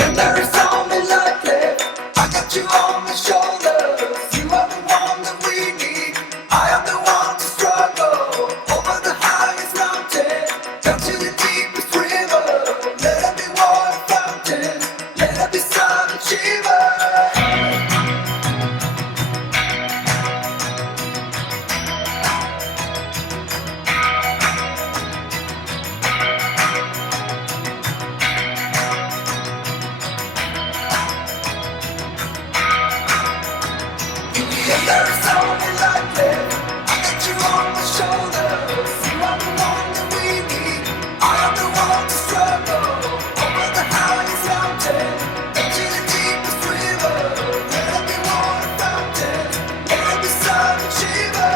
and there is only light left. I got you on my shoulders. You are the one that we need. I am the one to struggle over the highest mountain, down to the deepest river. Let it be water fountain, let it be sun and shiver. And there is only light left. I got you on my shoulders. You are the one that we need. I am the one to struggle over the highest mountain, down to the deepest river. Let it be water fountain, let it be sun and shiver.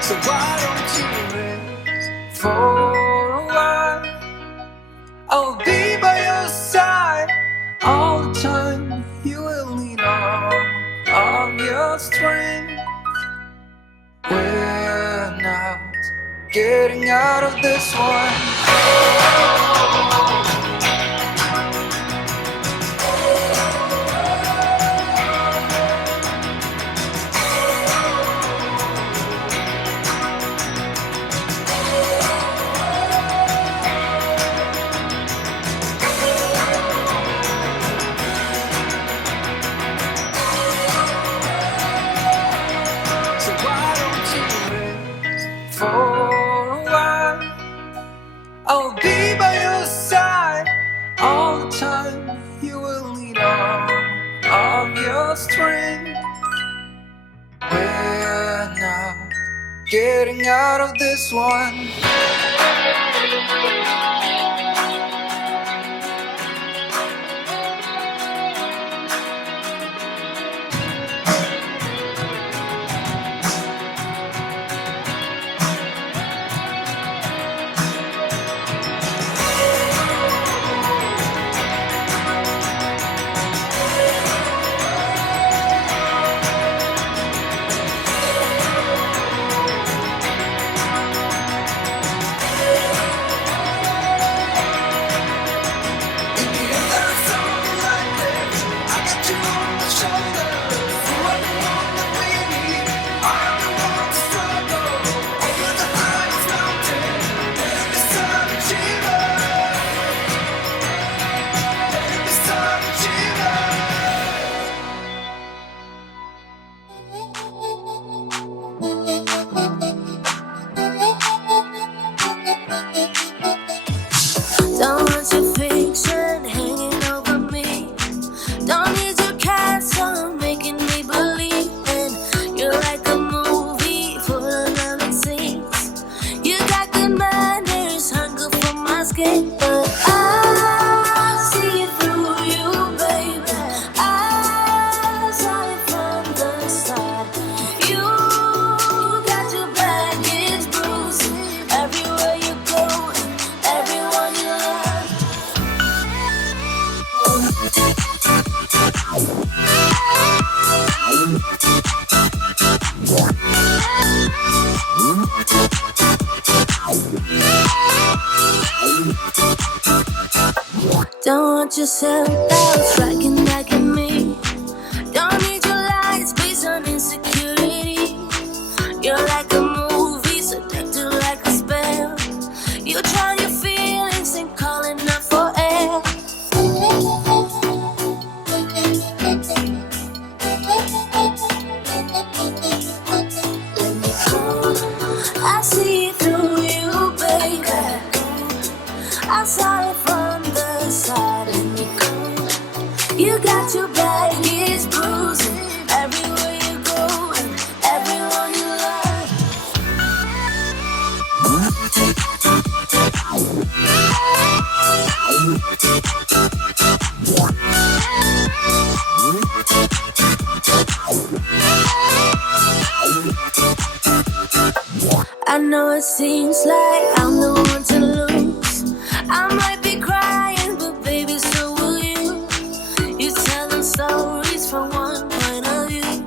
So why don't you rest for a while? I'll be by your side all the time. You will need all of your strength. We're not getting out of this one. So why don't you rest for a while? I'll be by your side all the time. You will need all of your strength. We're not getting out of this one. Don't want your fiction hanging over me. Don't need your castle making me believe in. You're like a movie full of lovely scenes. You got good manners, hunger for my skin, but I see it through you, baby. I saw it from the start. You got your baggage bruised everywhere you go, everyone you love. Don't want yourself out striking back at me. Don't need your lies based on insecurity. You're like a movie, seductive like a spell. You drown your feelings and calling out for air. I see through you, baby. I saw it from the side. You got know it seems like I'm the one to lose. I might be crying, but baby, so will you. You tell them stories from one point of view.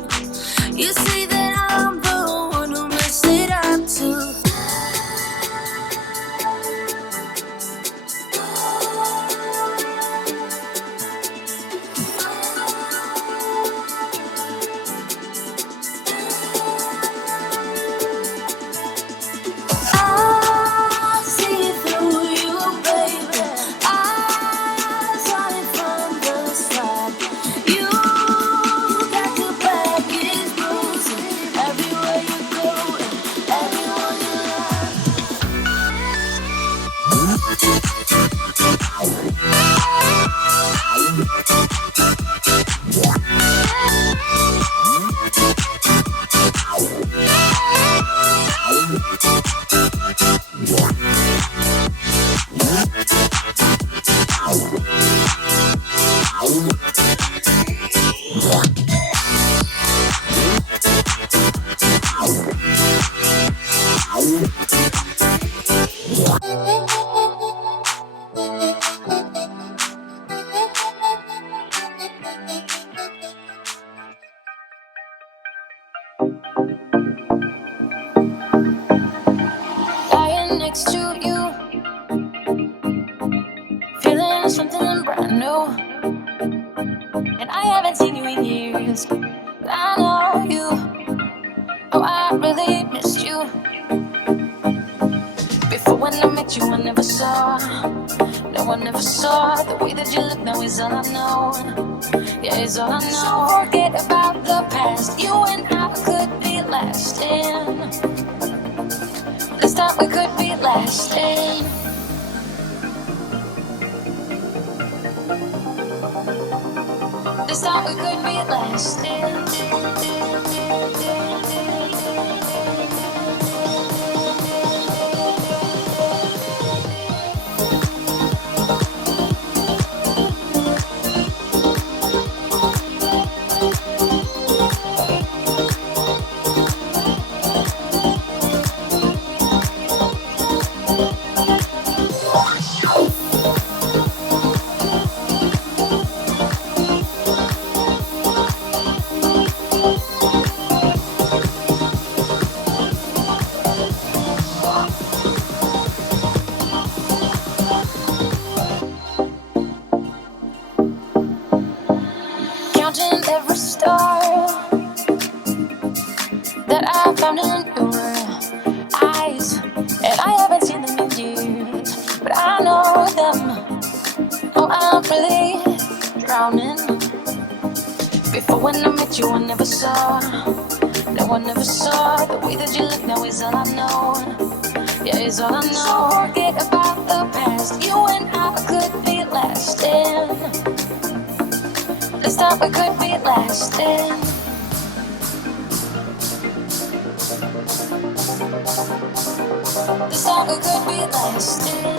You say that I'm the one who messed it up too. I see through you, baby. I saw it from the side. You got your back is bruising everywhere you go, and everyone you love. Lying next to you, feeling something brand new. And I haven't seen you in years, but I know you. Oh, I really missed you. Before when I met you, I never saw. No, I never saw the way that you look now is all I know. Yeah, it's all I know. So forget about the past. You and I could be lasting. This time we could be lasting. This time we could be lasting. Counting every star that I found in your eyes, and I haven't seen them in years, but I know them. Oh, I'm really drowning. Before when I met you, I never saw. No, I never saw the way that you look now is all I know. Yeah, it's all I know. So forget about the past. You and I could be lasting. This time we could be lasting. This time we could be lasting.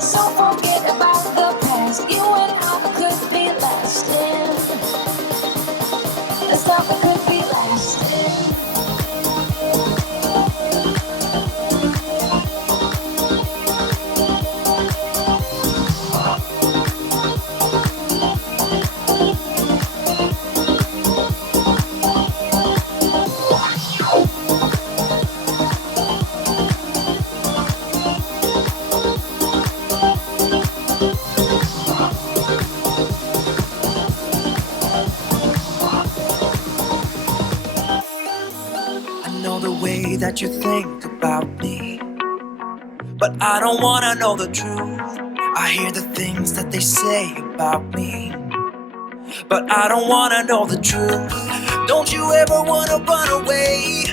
So forget about the past. You and I could be lasting. This time we could be lasting. way that you think about me, but I don't wanna know the truth. I hear the things that they say about me, but I don't wanna know the truth. Don't you ever wanna run away?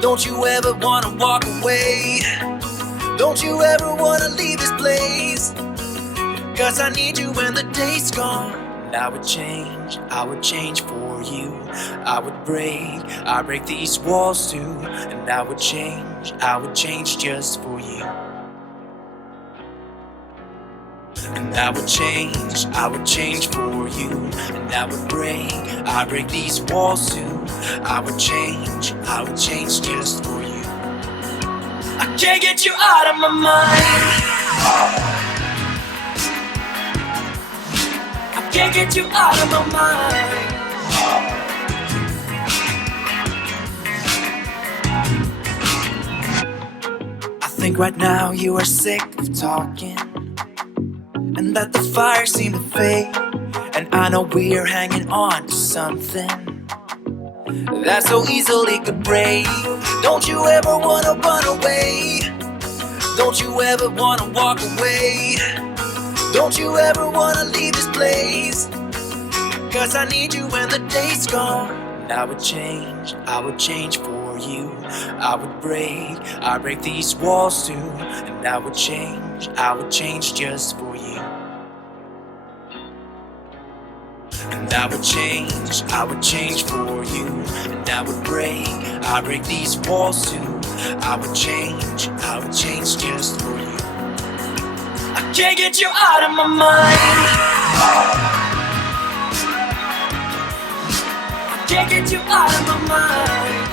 Don't you ever wanna walk away? Don't you ever wanna leave this place? 'Cause I need you when the day's gone. And I would change for you. I would break these walls too. And I would change just for you. And I would change for you. And I would break these walls too. I would change just for you. I can't get you out of my mind. I can't get you out of my mind. I think right now you are sick of talking, and that the fire seemed to fade. And I know we're hanging on to something that so easily could break. Don't you ever wanna run away? Don't you ever wanna walk away? Don't you ever wanna leave this place? 'Cause I need you when the day's gone. And I would change for you. I would break these walls too. And I would change just for you. And I would change for you. And I would break these walls too. I would change just for you. I can't get you out of my mind. I can't get you out of my mind.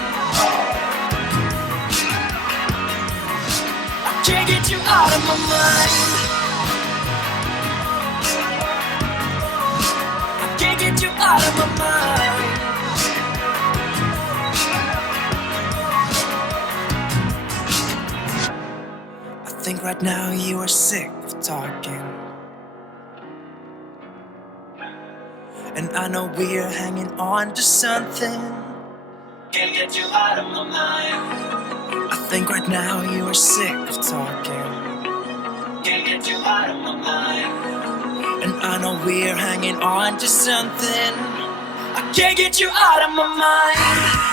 I can't get you out of my mind. Can't get you out of my mind. I think right now you are sick of talking, and I know we're hanging on to something. Can't get you out of my mind. I think right now you are sick of talking. Can't get you out of my mind. And I know we're hanging on to something. I can't get you out of my mind.